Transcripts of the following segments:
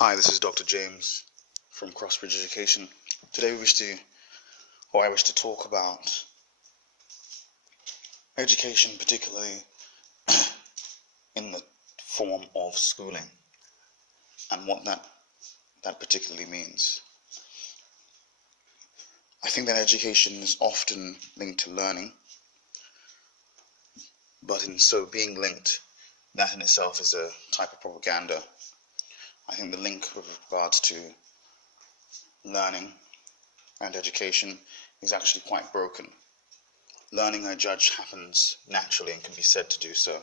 Hi, this is Dr. James from Crossbridge Education. Today I wish to talk about education, particularly in the form of schooling, and what that particularly means. I think that education is often linked to learning, but in so being linked, that in itself is a type of propaganda. I think the link with regards to learning and education is actually quite broken. Learning, I judge, happens naturally and can be said to do so,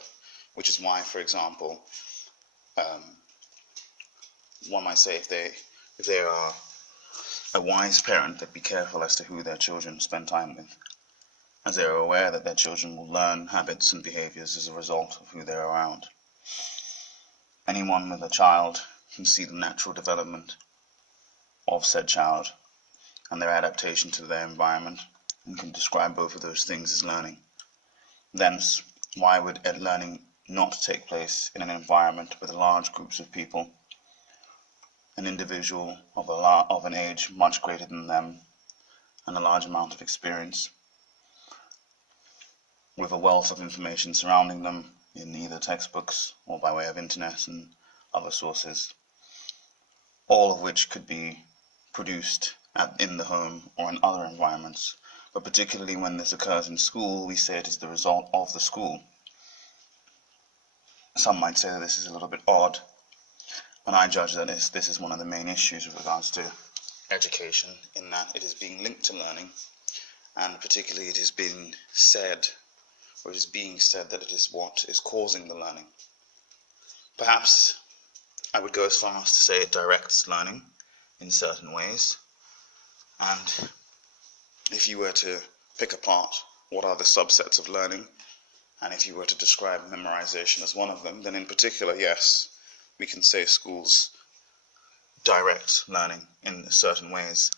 which is why, for example, one might say if they are a wise parent, they'd be careful as to who their children spend time with, as they are aware that their children will learn habits and behaviors as a result of who they're around. Anyone with a child can see the natural development of said child and their adaptation to their environment, and can describe both of those things as learning. Thence, why would learning not take place in an environment with large groups of people, an individual of an age much greater than them, and a large amount of experience, with a wealth of information surrounding them in either textbooks or by way of internet and other sources, all of which could be produced in the home or in other environments. But particularly when this occurs in school, we say it is the result of the school. Some might say that this is a little bit odd, and I judge that this is one of the main issues with regards to education, in that it is being linked to learning, and particularly it is being said that it is what is causing the learning. Perhaps I would go as far as to say it directs learning in certain ways, and if you were to pick apart what are the subsets of learning, and if you were to describe memorization as one of them, then in particular, yes, we can say schools direct learning in certain ways,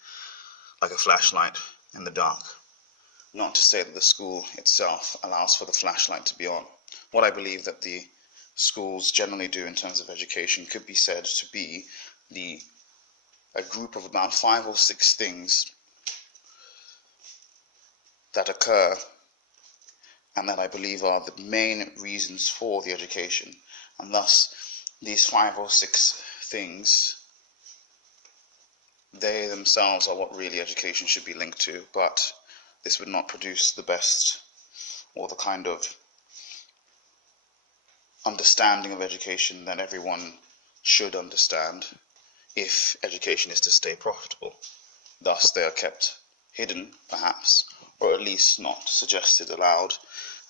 like a flashlight in the dark. Not to say that the school itself allows for the flashlight to be on. What I believe that the schools generally do in terms of education could be said to be a group of about 5 or 6 things that occur, and that I believe are the main reasons for the education. And thus, these 5 or 6 things, they themselves are what really education should be linked to, but this would not produce the best or the kind of understanding of education that everyone should understand if education is to stay profitable. Thus, they are kept hidden, perhaps, or at least not suggested aloud,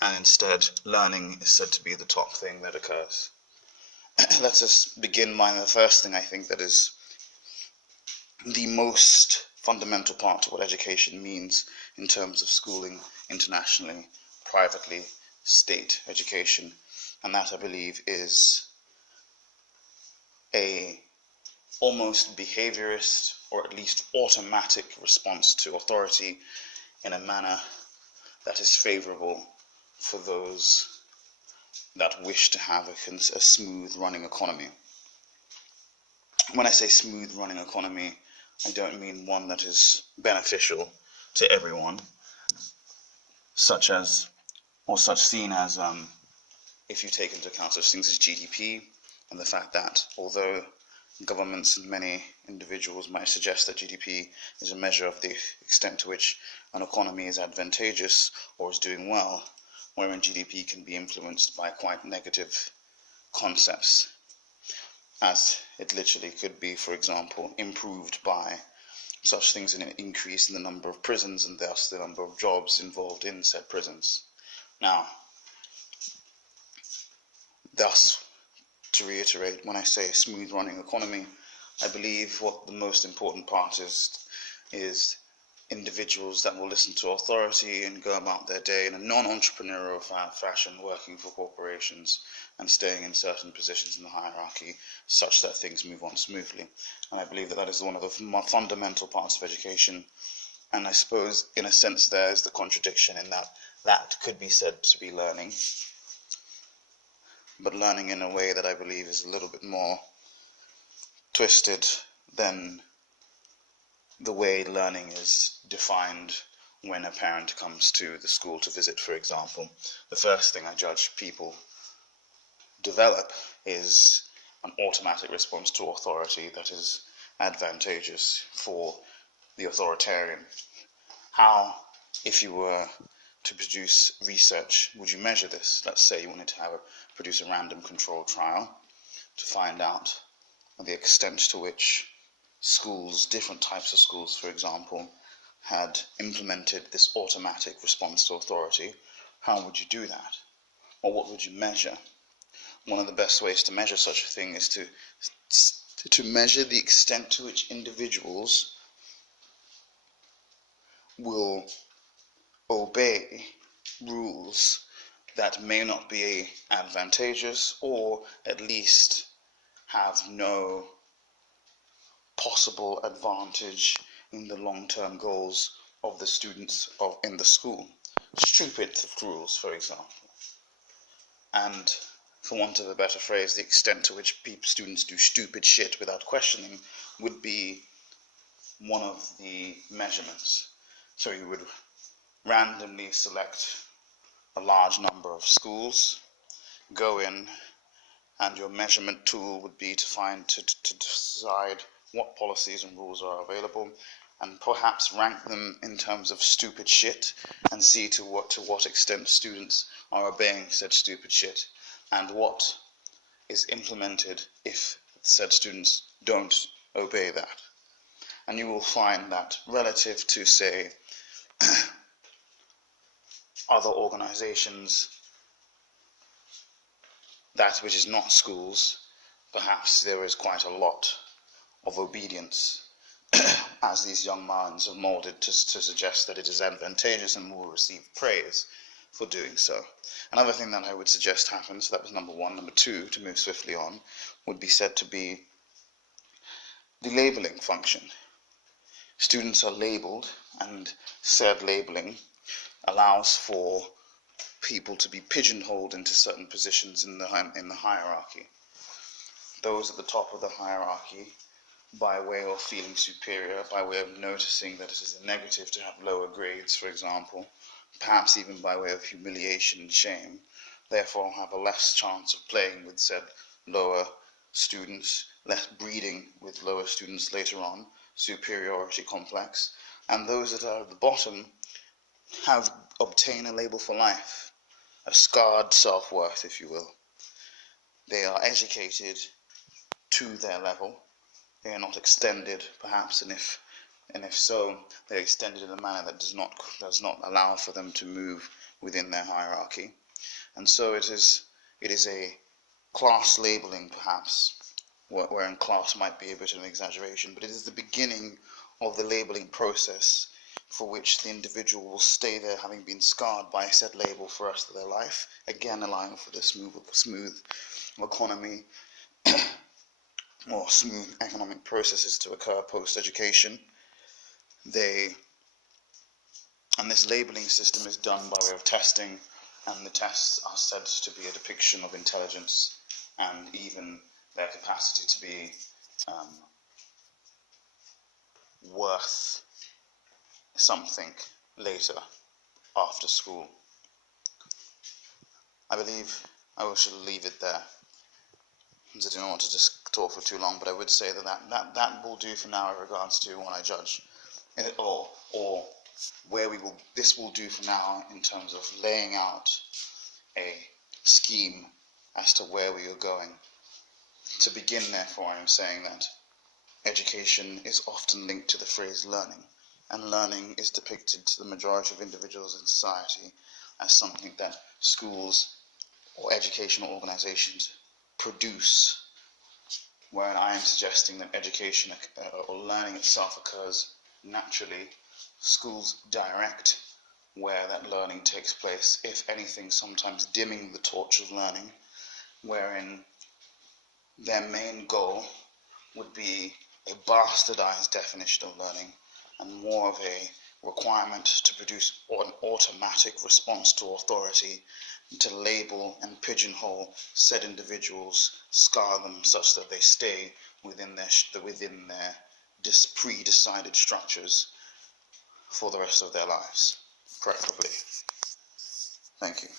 and instead learning is said to be the top thing that occurs. Let us begin by the first thing I think that is the most fundamental part of what education means in terms of schooling internationally, privately, state education, and that I believe is a almost behaviorist or at least automatic response to authority in a manner that is favorable for those that wish to have a smooth running economy. When I say smooth running economy, I don't mean one that is beneficial to everyone, such seen as if you take into account such things as GDP, and the fact that although governments and many individuals might suggest that GDP is a measure of the extent to which an economy is advantageous or is doing well, wherein GDP can be influenced by quite negative concepts, as it literally could be, for example, improved by such things as an increase in the number of prisons and thus the number of jobs involved in said prisons. Now, thus, to reiterate, when I say a smooth running economy, I believe what the most important part is individuals that will listen to authority and go about their day in a non-entrepreneurial fashion, working for corporations and staying in certain positions in the hierarchy such that things move on smoothly. And I believe that is one of the fundamental parts of education. And I suppose, in a sense, there is the contradiction in that could be said to be learning, but learning in a way that I believe is a little bit more twisted than the way learning is defined when a parent comes to the school to visit, for example. The first thing I judge people develop is an automatic response to authority that is advantageous for the authoritarian. How, if you were to produce research, would you measure this? Let's say you wanted to produce a random controlled trial to find out the extent to which schools, different types of schools, for example, had implemented this automatic response to authority. How would you do that? Or what would you measure? One of the best ways to measure such a thing is to measure the extent to which individuals will obey rules that may not be advantageous, or at least have no possible advantage in the long-term goals of the students in the school. Stupid rules, for example. And for want of a better phrase, the extent to which students do stupid shit without questioning would be one of the measurements. So you would randomly select a large number of schools, go in, and your measurement tool would be to decide what policies and rules are available, and perhaps rank them in terms of stupid shit, and see to what extent students are obeying said stupid shit, and what is implemented if said students don't obey that. And you will find that relative to, say, other organizations, that which is not schools, perhaps there is quite a lot of obedience as these young minds are molded to suggest that it is advantageous and will receive praise for doing so. Another thing that I would suggest happens, that was number one. Number two, to move swiftly on, would be said to be the labeling function. Students are labeled, and said labeling allows for people to be pigeonholed into certain positions in the hierarchy. Those at the top of the hierarchy, by way of feeling superior, by way of noticing that it is a negative to have lower grades, for example, perhaps even by way of humiliation and shame, therefore have a less chance of playing with said lower students, less breeding with lower students later on, superiority complex. And those that are at the bottom obtain a label for life, a scarred self-worth, if you will. They are educated to their level. They are not extended, perhaps, and if so, they're extended in a manner that does not allow for them to move within their hierarchy. And so it is a class labeling, perhaps, wherein class might be a bit of an exaggeration, but it is the beginning of the labeling process, for which the individual will stay there, having been scarred by a set label for the rest of their life, again allowing for the smooth economy or smooth economic processes to occur post-education. And this labeling system is done by way of testing, and the tests are said to be a depiction of intelligence and even their capacity to be worth something later after school. I believe I should leave it there, because I do not want to just talk for too long, but I would say that will do for now in regards to what I judge, or where this will do for now in terms of laying out a scheme as to where we are going. To begin, therefore, I am saying that education is often linked to the phrase learning, and learning is depicted to the majority of individuals in society as something that schools or educational organizations produce, where I am suggesting that education or learning itself occurs naturally. Schools direct where that learning takes place, if anything, sometimes dimming the torch of learning, wherein their main goal would be a bastardized definition of learning and more of a requirement to produce an automatic response to authority, to label and pigeonhole said individuals, scar them such that they stay within their pre-decided structures for the rest of their lives, preferably. Thank you.